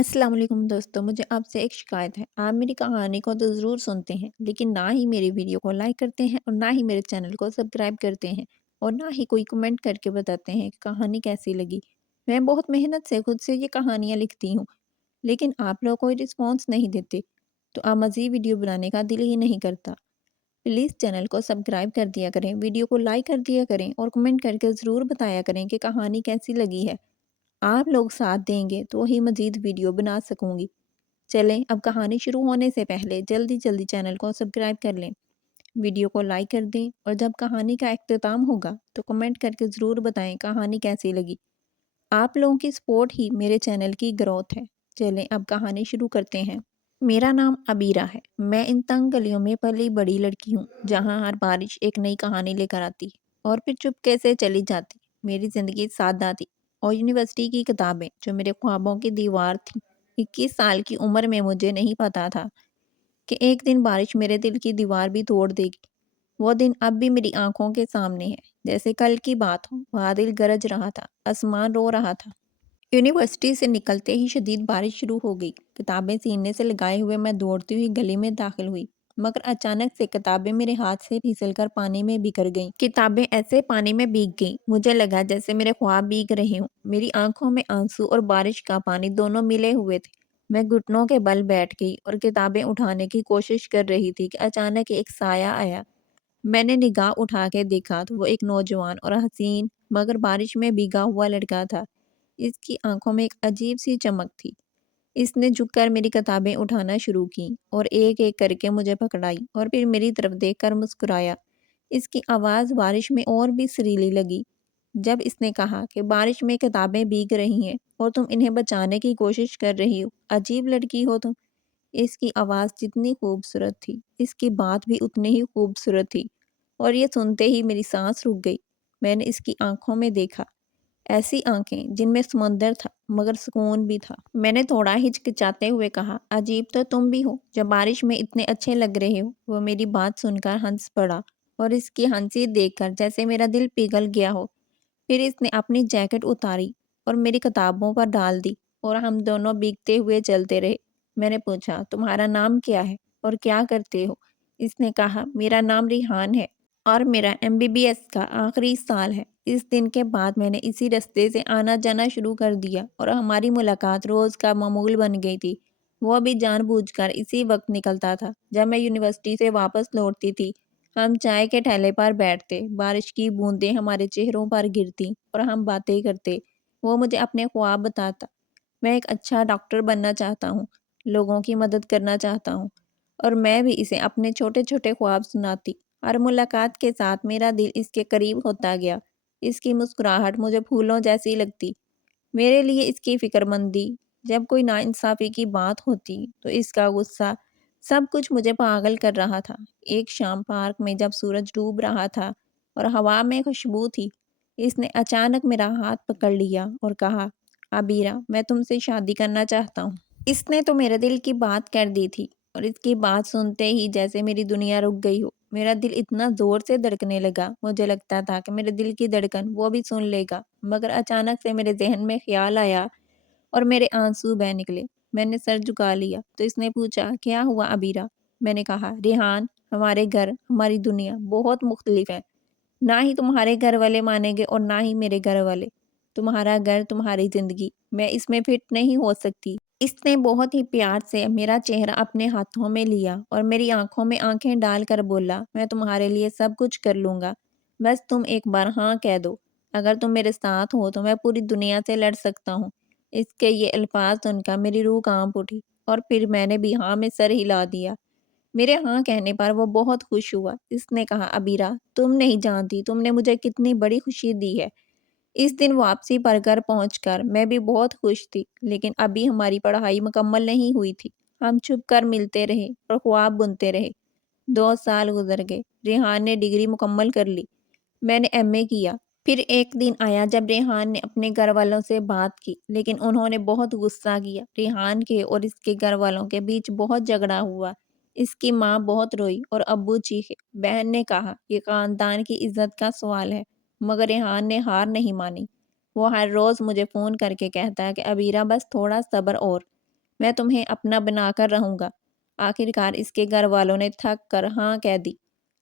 السلام علیکم دوستو، مجھے آپ سے ایک شکایت ہے۔ آپ میری کہانی کو تو ضرور سنتے ہیں لیکن نہ ہی میری ویڈیو کو لائک کرتے ہیں اور نہ ہی میرے چینل کو سبسکرائب کرتے ہیں اور نہ ہی کوئی کمنٹ کر کے بتاتے ہیں کہ کہانی کیسی لگی۔ میں بہت محنت سے خود سے یہ کہانیاں لکھتی ہوں لیکن آپ لوگ کوئی رسپانس نہیں دیتے تو آپ مزید ویڈیو بنانے کا دل ہی نہیں کرتا۔ پلیز چینل کو سبسکرائب کر دیا کریں، ویڈیو کو لائک کر دیا کریں اور کمنٹ کر کے ضرور بتایا کریں کہ کہانی کیسی لگی ہے۔ آپ لوگ ساتھ دیں گے تو ہی مزید ویڈیو بنا سکوں گی۔ چلیں اب کہانی شروع ہونے سے پہلے جلدی جلدی چینل کو سبسکرائب کر لیں، ویڈیو کو لائک کر دیں اور جب کہانی کا اختتام ہوگا تو کمنٹ کر کے ضرور بتائیں کہانی کیسی لگی۔ آپ لوگوں کی سپورٹ ہی میرے چینل کی گروتھ ہے۔ چلیں اب کہانی شروع کرتے ہیں۔ میرا نام عبیرہ ہے۔ میں ان تنگ گلیوں میں پلی بڑی لڑکی ہوں جہاں ہر بارش ایک نئی کہانی لے کر آتی اور پھر چپکے سے چلی جاتی۔ میری زندگی سادہ تھی اور یونیورسٹی کی کتابیں جو میرے خوابوں کی دیوار تھی۔ 21 سال کی عمر میں مجھے نہیں پتا تھا کہ ایک دن بارش میرے دل کی دیوار بھی توڑ دے گی۔ وہ دن اب بھی میری آنکھوں کے سامنے ہے، جیسے کل کی بات ہو۔ بادل گرج رہا تھا، آسمان رو رہا تھا۔ یونیورسٹی سے نکلتے ہی شدید بارش شروع ہو گئی۔ کتابیں سینے سے لگائے ہوئے میں دوڑتی ہوئی گلی میں داخل ہوئی، مگر اچانک سے کتابیں میرے ہاتھ سے پھسل کر پانی میں بکھر گئیں۔ کتابیں ایسے پانی میں بھیگ گئیں، مجھے لگا جیسے میرے خواب بھیگ رہے ہوں۔ میری آنکھوں میں آنسو اور بارش کا پانی دونوں ملے ہوئے تھے۔ میں گھٹنوں کے بل بیٹھ گئی اور کتابیں اٹھانے کی کوشش کر رہی تھی کہ اچانک ایک سایہ آیا۔ میں نے نگاہ اٹھا کے دیکھا تو وہ ایک نوجوان اور حسین مگر بارش میں بھیگا ہوا لڑکا تھا۔ اس کی آنکھوں میں ایک عجیب سی چمک تھی۔ اس نے جھک کر میری کتابیں اٹھانا شروع کی اور ایک ایک کر کے مجھے پکڑائی اور پھر میری طرف دیکھ کر مسکرایا۔ اس کی آواز بارش میں اور بھی سریلی لگی جب اس نے کہا کہ بارش میں کتابیں بھیگ رہی ہیں اور تم انہیں بچانے کی کوشش کر رہی ہو۔ عجیب لڑکی ہو تم۔ اس کی آواز جتنی خوبصورت تھی، اس کی بات بھی اتنی ہی خوبصورت تھی اور یہ سنتے ہی میری سانس رک گئی۔ میں نے اس کی آنکھوں میں دیکھا، ایسی آنکھیں جن میں سمندر تھا مگر سکون بھی تھا۔ میں نے تھوڑا ہچکچاتے ہوئے کہا، عجیب تو تم بھی ہو جب بارش میں اتنے اچھے لگ رہے ہو۔ وہ میری بات سن کر ہنس پڑا اور اس کی ہنسی دیکھ کر جیسے میرا دل پگھل گیا ہو۔ پھر اس نے اپنی جیکٹ اتاری اور میری کتابوں پر ڈال دی اور ہم دونوں بھیگتے ہوئے چلتے رہے۔ میں نے پوچھا، تمہارا نام کیا ہے اور کیا کرتے ہو؟ اس نے کہا، میرا نام ریحان ہے اور میرا MBBS کا آخری سال ہے۔ اس دن کے بعد میں نے اسی رستے سے آنا جانا شروع کر دیا اور ہماری ملاقات روز کا معمول بن گئی تھی۔ وہ بھی جان بوجھ کر اسی وقت نکلتا تھا جب میں یونیورسٹی سے واپس لوٹتی تھی۔ ہم چائے کے ٹھیلے پر بیٹھتے، بارش کی بوندیں ہمارے چہروں پر گرتی اور ہم باتیں کرتے۔ وہ مجھے اپنے خواب بتاتا۔ میں ایک اچھا ڈاکٹر بننا چاہتا ہوں، لوگوں کی مدد کرنا چاہتا ہوں اور میں بھی اسے اپنے چھوٹے چھوٹے خواب سناتی۔ ہر ملاقات کے ساتھ میرا دل اس کے قریب ہوتا گیا۔ اس کی مسکراہٹ مجھے پھولوں جیسی لگتی۔ میرے لیے اس کی فکر مندی، جب کوئی ناانصافی کی بات ہوتی تو اس کا غصہ، سب کچھ مجھے پاگل کر رہا تھا۔ ایک شام پارک میں جب سورج ڈوب رہا تھا اور ہوا میں خوشبو تھی، اس نے اچانک میرا ہاتھ پکڑ لیا اور کہا، عبیرہ، میں تم سے شادی کرنا چاہتا ہوں۔ اس نے تو میرے دل کی بات کر دی تھی اور اس کی بات سنتے ہی جیسے میری دنیا رک گئی ہو۔ میرا دل اتنا زور سے دھڑکنے لگا، مجھے لگتا تھا کہ میرے دل کی دھڑکن وہ بھی سن لے گا، مگر اچانک سے میرے ذہن میں خیال آیا اور میرے آنسو بہہ نکلے۔ میں نے سر جھکا لیا تو اس نے پوچھا، کیا ہوا عبیرہ؟ میں نے کہا، ریحان، ہمارے گھر، ہماری دنیا بہت مختلف ہے۔ نہ ہی تمہارے گھر والے مانیں گے اور نہ ہی میرے گھر والے۔ تمہارا گھر، تمہاری زندگی، میں اس میں فٹ نہیں ہو سکتی۔ اس نے بہت ہی پیار سے میرا چہرہ اپنے ہاتھوں میں لیا اور میری آنکھوں میں آنکھیں ڈال کر بولا، میں تمہارے لیے سب کچھ کر لوں گا، بس تم ایک بار ہاں کہہ دو۔ اگر تم میرے ساتھ ہو تو میں پوری دنیا سے لڑ سکتا ہوں۔ اس کے یہ الفاظ سن کر میری روح کانپ اٹھی اور پھر میں نے بھی ہاں میں سر ہلا دیا۔ میرے ہاں کہنے پر وہ بہت خوش ہوا۔ اس نے کہا، عبیرہ، تم نہیں جانتی تم نے مجھے کتنی بڑی خوشی دی ہے۔ اس دن واپسی پر گھر پہنچ کر میں بھی بہت خوش تھی، لیکن ابھی ہماری پڑھائی مکمل نہیں ہوئی تھی۔ ہم چھپ کر ملتے رہے اور خواب بنتے رہے۔ 2 سال گزر گئے۔ ریحان نے ڈگری مکمل کر لی، میں نے MA کیا۔ پھر ایک دن آیا جب ریحان نے اپنے گھر والوں سے بات کی، لیکن انہوں نے بہت غصہ کیا۔ ریحان کے اور اس کے گھر والوں کے بیچ بہت جھگڑا ہوا۔ اس کی ماں بہت روئی اور ابو چیخے۔ بہن نے کہا، یہ خاندان کی عزت کا سوال ہے، مگر ریحان نے ہار نہیں مانی۔ وہ ہر روز مجھے فون کر کے کہتا کہ عبیرہ، بس تھوڑا صبر اور میں تمہیں اپنا بنا کر رہوں گا۔ آخرکار اس کے گھر والوں نے تھک کر ہاں کہہ دی،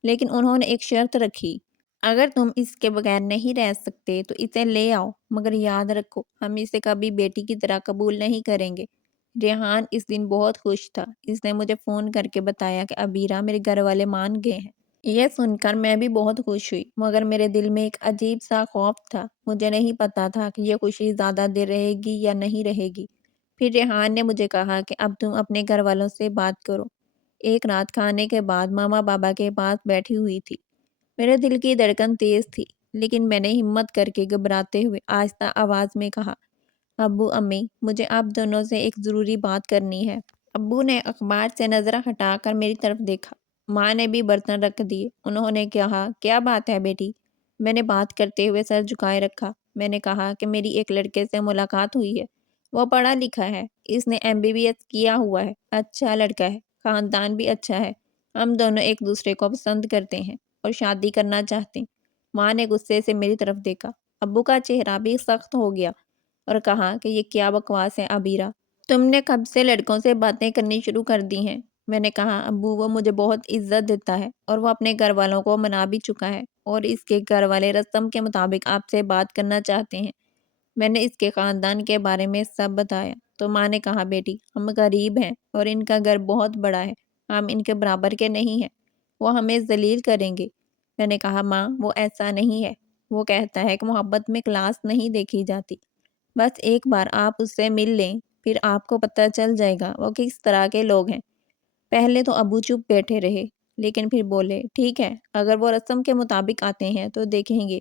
لیکن انہوں نے ایک شرط رکھی۔ اگر تم اس کے بغیر نہیں رہ سکتے تو اسے لے آؤ، مگر یاد رکھو ہم اسے کبھی بیٹی کی طرح قبول نہیں کریں گے۔ ریحان اس دن بہت خوش تھا۔ اس نے مجھے فون کر کے بتایا کہ عبیرہ میرے گھر والے مان گئے ہیں۔ یہ سن کر میں بھی بہت خوش ہوئی، مگر میرے دل میں ایک عجیب سا خوف تھا۔ مجھے نہیں پتا تھا کہ یہ خوشی زیادہ دیر رہے گی یا نہیں رہے گی۔ پھر ریحان نے مجھے کہا کہ اب تم اپنے گھر والوں سے بات کرو۔ ایک رات کھانے کے بعد ماما بابا کے پاس بیٹھی ہوئی تھی۔ میرے دل کی دھڑکن تیز تھی، لیکن میں نے ہمت کر کے گھبراتے ہوئے آہستہ آواز میں کہا، ابو امی، مجھے آپ دونوں سے ایک ضروری بات کرنی ہے۔ ابو نے اخبار سے نظر ہٹا کر میری طرف دیکھا۔ ماں نے بھی برتن رکھ دیے۔ انہوں نے کہا، کیا بات ہے بیٹی؟ میں نے بات کرتے ہوئے سر جھکائے رکھا۔ میں نے کہا کہ میری ایک لڑکے سے ملاقات ہوئی ہے۔ وہ پڑھا لکھا ہے، اس نے MBBS کیا ہوا ہے، اچھا لڑکا ہے، خاندان بھی اچھا ہے۔ ہم دونوں ایک دوسرے کو پسند کرتے ہیں اور شادی کرنا چاہتے ہیں۔ ماں نے غصے سے میری طرف دیکھا۔ ابو کا چہرہ بھی سخت ہو گیا اور کہا کہ یہ کیا بکواس ہے عبیرہ؟ تم نے کب سے لڑکوں سے باتیں کرنی شروع کر دی ہیں؟ میں نے کہا، ابو وہ مجھے بہت عزت دیتا ہے اور وہ اپنے گھر والوں کو منا بھی چکا ہے اور اس کے گھر والے رسم کے مطابق آپ سے بات کرنا چاہتے ہیں۔ میں نے اس کے خاندان کے بارے میں سب بتایا تو ماں نے کہا، بیٹی ہم غریب ہیں اور ان کا گھر بہت بڑا ہے، ہم ان کے برابر کے نہیں ہیں، وہ ہمیں ذلیل کریں گے۔ میں نے کہا، ماں وہ ایسا نہیں ہے، وہ کہتا ہے کہ محبت میں کلاس نہیں دیکھی جاتی، بس ایک بار آپ اس سے مل لیں پھر آپ کو پتہ چل جائے گا وہ کس طرح کے لوگ ہیں۔ پہلے تو ابو چپ بیٹھے رہے، لیکن پھر بولے، ٹھیک ہے اگر وہ رسم کے مطابق آتے ہیں تو دیکھیں گے،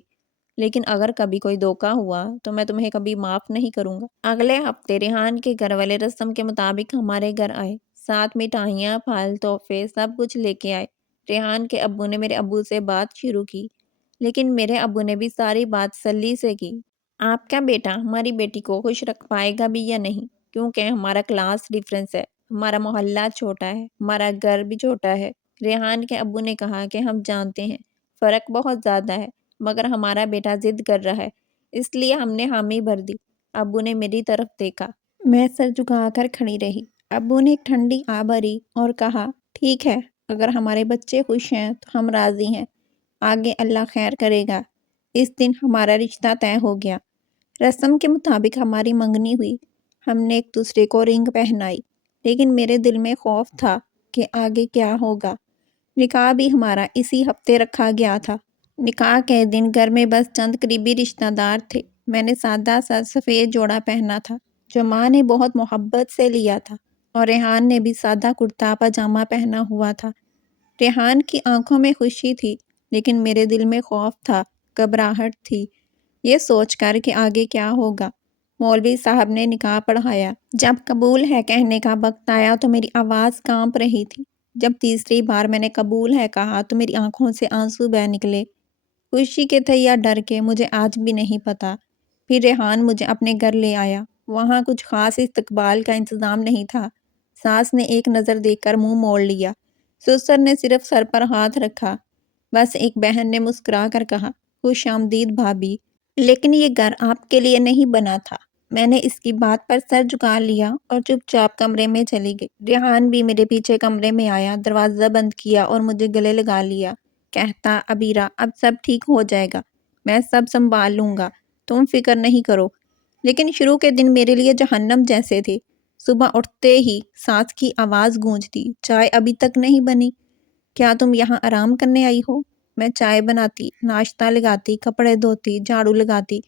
لیکن اگر کبھی کوئی دھوکہ ہوا تو میں تمہیں کبھی معاف نہیں کروں گا۔ اگلے ہفتے ریحان کے گھر والے رسم کے مطابق ہمارے گھر آئے، ساتھ مٹھائیاں، پھل، تحفے سب کچھ لے کے آئے۔ ریحان کے ابو نے میرے ابو سے بات شروع کی، لیکن میرے ابو نے بھی ساری بات تسلی سے کی۔ آپ کا بیٹا ہماری بیٹی کو خوش رکھ پائے گا بھی یا نہیں، کیونکہ ہمارا کلاس ڈیفرنس ہے، ہمارا محلہ چھوٹا ہے، ہمارا گھر بھی چھوٹا ہے۔ ریحان کے ابو نے کہا کہ ہم جانتے ہیں فرق بہت زیادہ ہے، مگر ہمارا بیٹا ضد کر رہا ہے، اس لیے ہم نے حامی بھر دی۔ ابو نے میری طرف دیکھا، میں سر جھکا کر کھڑی رہی۔ ابو نے ایک ٹھنڈی آہ بھری اور کہا، ٹھیک ہے اگر ہمارے بچے خوش ہیں تو ہم راضی ہیں، آگے اللہ خیر کرے گا۔ اس دن ہمارا رشتہ طے ہو گیا۔ رسم کے مطابق ہماری منگنی ہوئی، ہم نے ایک دوسرے کو رنگ پہنائی، لیکن میرے دل میں خوف تھا کہ آگے کیا ہوگا۔ نکاح بھی ہمارا اسی ہفتے رکھا گیا تھا۔ نکاح کے دن گھر میں بس چند قریبی رشتہ دار تھے۔ میں نے سادہ سا سفید جوڑا پہنا تھا جو ماں نے بہت محبت سے لیا تھا، اور ریحان نے بھی سادہ کرتا پاجامہ پہنا ہوا تھا۔ ریحان کی آنکھوں میں خوشی تھی، لیکن میرے دل میں خوف تھا، گھبراہٹ تھی، یہ سوچ کر کہ آگے کیا ہوگا۔ مولوی صاحب نے نکاح پڑھایا۔ جب قبول ہے کہنے کا وقت آیا تو میری آواز کانپ رہی تھی۔ جب تیسری بار میں نے قبول ہے کہا تو میری آنکھوں سے آنسو بہہ نکلے، خوشی کے تھے یا ڈر کے مجھے آج بھی نہیں پتا۔ پھر ریحان مجھے اپنے گھر لے آیا۔ وہاں کچھ خاص استقبال کا انتظام نہیں تھا۔ ساس نے ایک نظر دیکھ کر منہ موڑ لیا، سسر نے صرف سر پر ہاتھ رکھا، بس ایک بہن نے مسکرا کر کہا، خوش آمدید بھابی، لیکن یہ گھر آپ کے لیے نہیں بنا تھا۔ میں نے اس کی بات پر سر جھکا لیا اور چپ چاپ کمرے میں چلی گئی۔ ریحان بھی میرے پیچھے کمرے میں آیا، دروازہ بند کیا اور مجھے گلے لگا لیا، کہتا، عبیرہ اب سب ٹھیک ہو جائے گا، میں سب سنبھال لوں گا، تم فکر نہیں کرو۔ لیکن شروع کے دن میرے لیے جہنم جیسے تھے۔ صبح اٹھتے ہی ساس کی آواز گونجتی، چائے ابھی تک نہیں بنی؟ کیا تم یہاں آرام کرنے آئی ہو؟ میں چائے بناتی، ناشتہ لگاتی، کپڑے دھوتی، جھاڑو لگاتی۔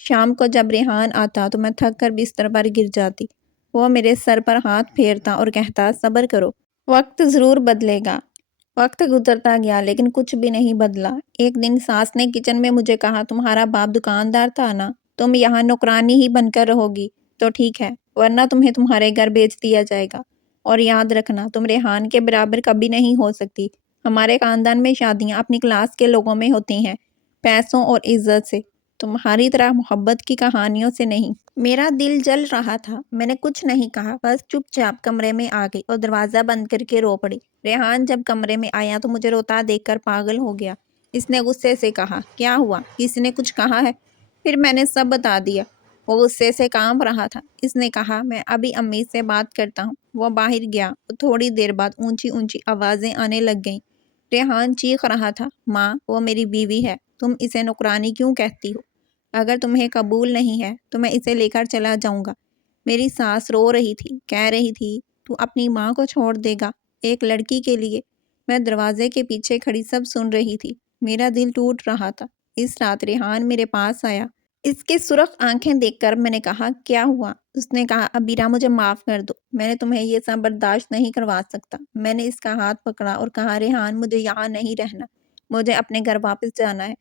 شام کو جب ریحان آتا تو میں تھک کر بستر پر گر جاتی۔ وہ میرے سر پر ہاتھ پھیرتا اور کہتا، صبر کرو، وقت ضرور بدلے گا۔ وقت گزرتا گیا لیکن کچھ بھی نہیں بدلا۔ ایک دن ساس نے کچن میں مجھے کہا، تمہارا باپ دکاندار تھا نا، تم یہاں نوکرانی ہی بن کر رہو گی تو ٹھیک ہے، ورنہ تمہیں تمہارے گھر بھیج دیا جائے گا، اور یاد رکھنا تم ریحان کے برابر کبھی نہیں ہو سکتی۔ ہمارے خاندان میں شادیاں اپنی کلاس کے لوگوں میں ہوتی ہیں، پیسوں اور عزت سے، تمہاری طرح محبت کی کہانیوں سے نہیں۔ میرا دل جل رہا تھا، میں نے کچھ نہیں کہا، بس چپ چاپ کمرے میں آ گئی اور دروازہ بند کر کے رو پڑی۔ ریحان جب کمرے میں آیا تو مجھے روتا دیکھ کر پاگل ہو گیا۔ اس نے غصے سے کہا، کیا ہوا، کسی نے کچھ کہا ہے؟ پھر میں نے سب بتا دیا۔ وہ غصے سے کانپ رہا تھا۔ اس نے کہا، میں ابھی امی سے بات کرتا ہوں۔ وہ باہر گیا اور تھوڑی دیر بعد اونچی اونچی آوازیں آنے لگ گئیں۔ ریحان چیخ رہا تھا، ماں وہ میری بیوی ہے، تم اسے نوکرانی کیوں کہتی ہو؟ اگر تمہیں قبول نہیں ہے تو میں اسے لے کر چلا جاؤں گا۔ میری ساس رو رہی تھی، کہہ رہی تھی تو اپنی ماں کو چھوڑ دے گا ایک لڑکی کے لیے۔ میں دروازے کے پیچھے کھڑی سب سن رہی تھی، میرا دل ٹوٹ رہا تھا۔ اس رات ریحان میرے پاس آیا۔ اس کی سرخ آنکھیں دیکھ کر میں نے کہا، کیا ہوا؟ اس نے کہا، ابیرہ مجھے معاف کر دو، میں نے تمہیں یہ سب برداشت نہیں کروا سکتا۔ میں نے اس کا ہاتھ پکڑا اور کہا، ریحان مجھے یہاں نہیں رہنا، مجھے اپنے گھر واپس جانا ہے۔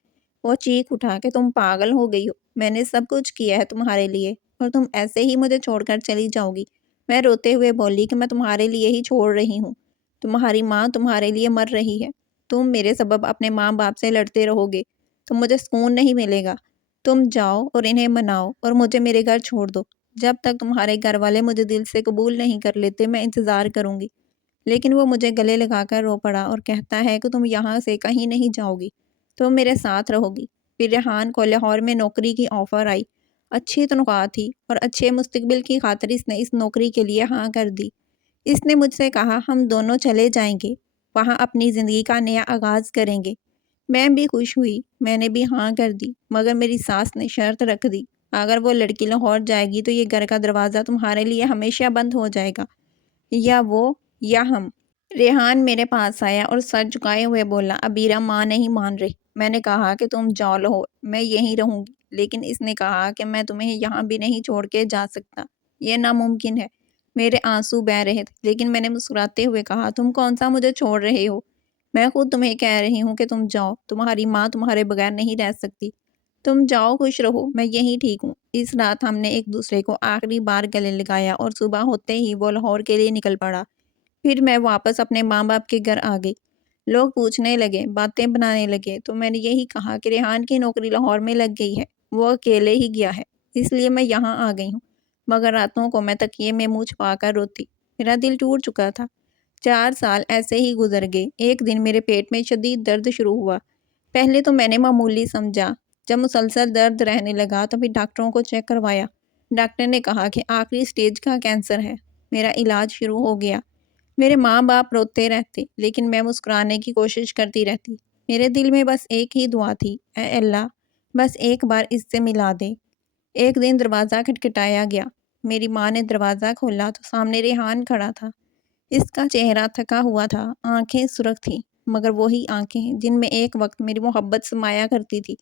وہ چیخ اٹھا کہ تم پاگل ہو گئی ہو، میں نے سب کچھ کیا ہے تمہارے لیے اور تم ایسے ہی مجھے چھوڑ کر چلی جاؤ گی؟ میں روتے ہوئے بولی کہ میں تمہارے لیے ہی چھوڑ رہی ہوں، تمہاری ماں تمہارے لیے مر رہی ہے، تم میرے سبب اپنے ماں باپ سے لڑتے رہو گے تو مجھے سکون نہیں ملے گا۔ تم جاؤ اور انہیں مناؤ اور مجھے میرے گھر چھوڑ دو۔ جب تک تمہارے گھر والے مجھے دل سے قبول نہیں کر لیتے میں انتظار کروں گی۔ لیکن وہ مجھے گلے لگا کر رو پڑا اور کہتا ہے کہ تم یہاں سے کہیں نہیں جاؤ گی، تم میرے ساتھ رہو گی۔ پھر ریحان کو لاہور میں نوکری کی آفر آئی، اچھی تنخواہ تھی اور اچھے مستقبل کی خاطر اس نے اس نوکری کے لیے ہاں کر دی۔ اس نے مجھ سے کہا، ہم دونوں چلے جائیں گے، وہاں اپنی زندگی کا نیا آغاز کریں گے۔ میں بھی خوش ہوئی، میں نے بھی ہاں کر دی، مگر میری ساس نے شرط رکھ دی، اگر وہ لڑکی لاہور جائے گی تو یہ گھر کا دروازہ تمہارے لیے ہمیشہ بند ہو جائے گا، یا وہ یا ہم۔ ریحان میرے پاس آیا اور سر جھکائے ہوئے بولا، ابیرہ ماں نہیں مان رہی۔ میں نے کہا کہ تم جاؤ لاہور، میں یہیں رہوں گی، لیکن اس نے کہا کہ میں تمہیں یہاں بھی نہیں چھوڑ کے جا سکتا، یہ ناممکن ہے۔ میرے آنسو بہہ رہے تھے، لیکن میں نے مسکراتے ہوئے کہا، تم کون سا مجھے چھوڑ رہے ہو؟ میں خود تمہیں کہہ رہی ہوں کہ تم جاؤ، تمہاری ماں تمہارے بغیر نہیں رہ سکتی، تم جاؤ، خوش رہو، میں یہیں ٹھیک ہوں۔ اس رات ہم نے ایک دوسرے کو آخری بار گلے لگایا اور صبح ہوتے ہی وہ لاہور کے لیے نکل پڑا۔ پھر میں واپس اپنے ماں باپ کے گھر آ گئی۔ لوگ پوچھنے لگے، باتیں بنانے لگے، تو میں نے یہی کہا کہ ریحان کی نوکری لاہور میں لگ گئی ہے، وہ اکیلے ہی گیا ہے، اس لیے میں یہاں آ گئی ہوں۔ مگر راتوں کو میں تکیے میں منہ چھپا کر روتی، میرا دل ٹوٹ چکا تھا۔ 4 سال ایسے ہی گزر گئے۔ ایک دن میرے پیٹ میں شدید درد شروع ہوا۔ پہلے تو میں نے معمولی سمجھا، جب مسلسل درد رہنے لگا تو پھر ڈاکٹروں کو چیک کروایا۔ ڈاکٹر نے کہا کہ آخری سٹیج کا کینسر ہے۔ میرا علاج شروع ہو گیا۔ میرے ماں باپ روتے رہتے، لیکن میں مسکرانے کی کوشش کرتی رہتی۔ میرے دل میں بس ایک ہی دعا تھی، اے اللہ، بس ایک بار اس سے ملا دے۔ ایک دن دروازہ کھٹکھٹایا گیا۔ میری ماں نے دروازہ کھولا تو سامنے ریحان کھڑا تھا۔ اس کا چہرہ تھکا ہوا تھا، آنکھیں سرخ تھیں، مگر وہی آنکھیں جن میں ایک وقت میری محبت سمایا کرتی تھی۔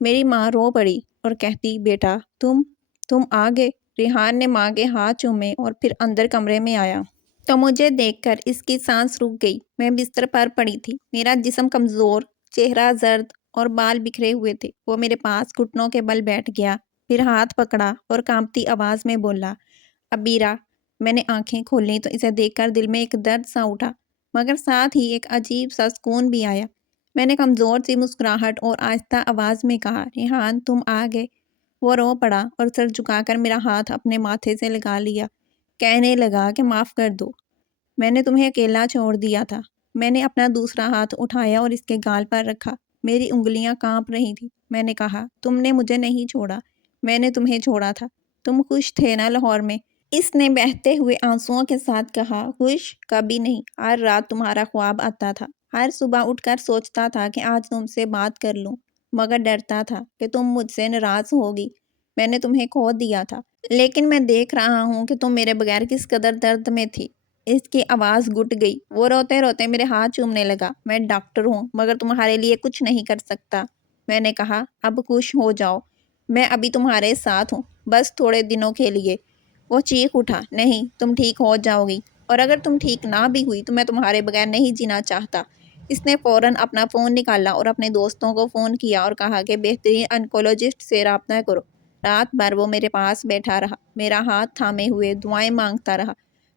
میری ماں رو پڑی اور کہتی، بیٹا تم آ گئے۔ ریحان نے ماں کے ہاتھ چومے اور پھر اندر کمرے میں آیا تو مجھے دیکھ کر اس کی سانس رک گئی۔ میں بستر پر پڑی تھی، میرا جسم کمزور، چہرہ زرد اور بال بکھرے ہوئے تھے۔ وہ میرے پاس گھٹنوں کے بل بیٹھ گیا، پھر ہاتھ پکڑا اور کانپتی آواز میں بولا، ابیرہ۔ میں نے آنکھیں کھولیں تو اسے دیکھ کر دل میں ایک درد سا اٹھا، مگر ساتھ ہی ایک عجیب سا سکون بھی آیا۔ میں نے کمزور سی مسکراہٹ اور آہستہ آواز میں کہا، ریحان تم آ گئے۔ وہ رو پڑا اور سر جھکا کر میرا ہاتھ اپنے ماتھے سے لگا لیا، کہنے لگا کہ معاف کر دو، میں نے تمہیں اکیلا چھوڑ دیا تھا۔ میں نے اپنا دوسرا ہاتھ اٹھایا اور اس کے گال پر رکھا، میری انگلیاں کانپ رہی تھیں۔ میں نے کہا، تم نے مجھے نہیں چھوڑا، میں نے تمہیں چھوڑا تھا، تم خوش تھے نا لاہور میں؟ اس نے بہتے ہوئے آنسوؤں کے ساتھ کہا، خوش کبھی نہیں، ہر رات تمہارا خواب آتا تھا، ہر صبح اٹھ کر سوچتا تھا کہ آج تم سے بات کر لوں، مگر ڈرتا تھا کہ تم مجھ سے ناراض ہوگی، میں نے تمہیں کھو دیا تھا، لیکن میں دیکھ رہا ہوں کہ تم میرے بغیر کس قدر درد میں تھی۔ اس کی آواز گھٹ گئی، وہ روتے روتے میرے ہاتھ چومنے لگا۔ میں ڈاکٹر ہوں، مگر تمہارے لیے کچھ نہیں کر سکتا۔ میں نے کہا، اب خوش ہو جاؤ، میں ابھی تمہارے ساتھ ہوں، بس تھوڑے دنوں کے لیے۔ وہ چیخ اٹھا، نہیں، تم ٹھیک ہو جاؤ گی، اور اگر تم ٹھیک نہ بھی ہوئی تو میں تمہارے بغیر نہیں جینا چاہتا۔ اس نے فوراً اپنا فون نکالا اور اپنے دوستوں کو فون کیا اور کہا کہ بہترین آنکولوجسٹ سے رابطہ کرو۔ رات بھر وہ میرے پاس بیٹھا رہا، میرا ہاتھ تھامے ہوئے دعائیں مانگتا رہا۔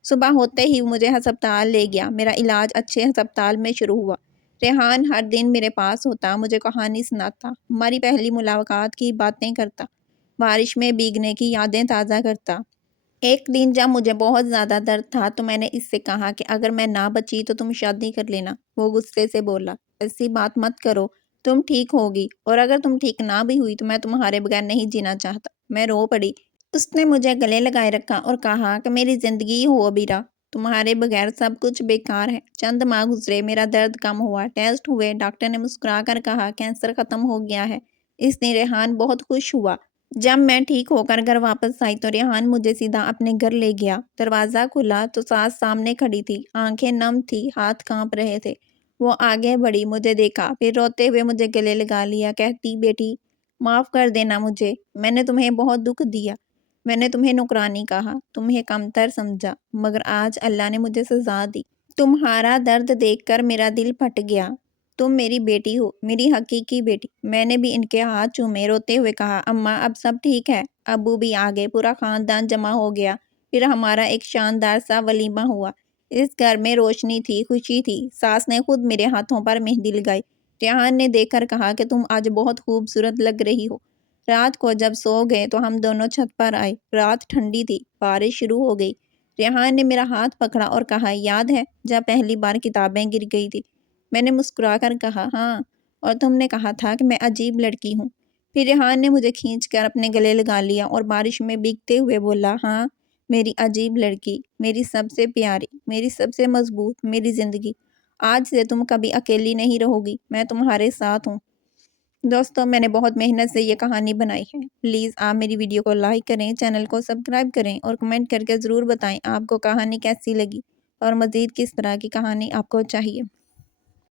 صبح ہوتے ہی مجھے ہسپتال لے گیا، میرا علاج اچھے ہسپتال میں شروع ہوا۔ ریحان ہر دن میرے پاس ہوتا، مجھے کہانی سناتا، ہماری پہلی ملاقات کی باتیں کرتا، بارش میں بھیگنے کی یادیں تازہ کرتا۔ ایک دن جب مجھے بہت زیادہ درد تھا تو میں نے اس سے کہا کہ اگر میں نہ بچی تو تم شادی کر لینا۔ وہ غصے سے بولا، ایسی بات مت کرو، تم ٹھیک ہوگی، اور اگر تم ٹھیک نہ بھی ہوئی تو میں تمہارے بغیر نہیں جینا چاہتا۔ میں رو پڑی۔ اس نے مجھے گلے لگائے رکھا اور کہا کہ میری زندگی ہو ابیرہ، تمہارے بغیر سب کچھ بیکار ہے۔ چند ماہ گزرے، میرا درد کم ہوا، ٹیسٹ ہوئے، ڈاکٹر نے مسکرا کر کہا کینسر ختم ہو گیا ہے۔ اس نے ریحان بہت خوش ہوا۔ جب میں ٹھیک ہو کر گھر واپس آئی تو ریحان مجھے سیدھا اپنے گھر لے گیا۔ دروازہ کھلا تو ساس سامنے کھڑی تھی، آنکھیں نم تھی، ہاتھ کانپ رہے تھے۔ وہ آگے بڑھی، مجھے دیکھا، پھر روتے ہوئے مجھے گلے لگا لیا، کہتی بیٹی معاف کر دینا مجھے، میں نے تمہیں بہت دکھ دیا، میں نے تمہیں نکرانی کہا، تمہیں کمتر سمجھا، مگر آج اللہ نے مجھے سزا دی۔ تمہارا درد دیکھ کر میرا دل پھٹ گیا۔ تم میری بیٹی ہو، میری حقیقی بیٹی۔ میں نے بھی ان کے ہاتھ چومے، روتے ہوئے کہا اماں اب سب ٹھیک ہے۔ ابو بھی آگے، پورا خاندان جمع ہو گیا، پھر ہمارا ایک شاندار سا ولیمہ ہوا۔ اس گھر میں روشنی تھی، خوشی تھی۔ ساس نے خود میرے ہاتھوں پر مہندی لگائی۔ ریحان نے دیکھ کر کہا کہ تم آج بہت خوبصورت لگ رہی ہو۔ رات کو جب سو گئے تو ہم دونوں چھت پر آئے۔ رات ٹھنڈی تھی، بارش شروع ہو گئی۔ ریحان نے میرا ہاتھ پکڑا اور کہا یاد ہے جب پہلی بار کتابیں گر گئی تھی؟ میں نے مسکرا کر کہا ہاں، اور تم نے کہا تھا کہ میں عجیب لڑکی ہوں۔ پھر ریحان نے مجھے کھینچ کر اپنے گلے لگا لیا اور بارش میں بھیگتے ہوئے بولا ہاں میری عجیب لڑکی، میری سب سے پیاری، میری سب سے مضبوط، میری زندگی۔ آج سے تم کبھی اکیلی نہیں رہو گی، میں تمہارے ساتھ ہوں۔ دوستو میں نے بہت محنت سے یہ کہانی بنائی ہے۔ پلیز آپ میری ویڈیو کو لائک کریں، چینل کو سبسکرائب کریں اور کمنٹ کر کے ضرور بتائیں آپ کو کہانی کیسی لگی اور مزید کس طرح کی کہانی آپ کو چاہیے۔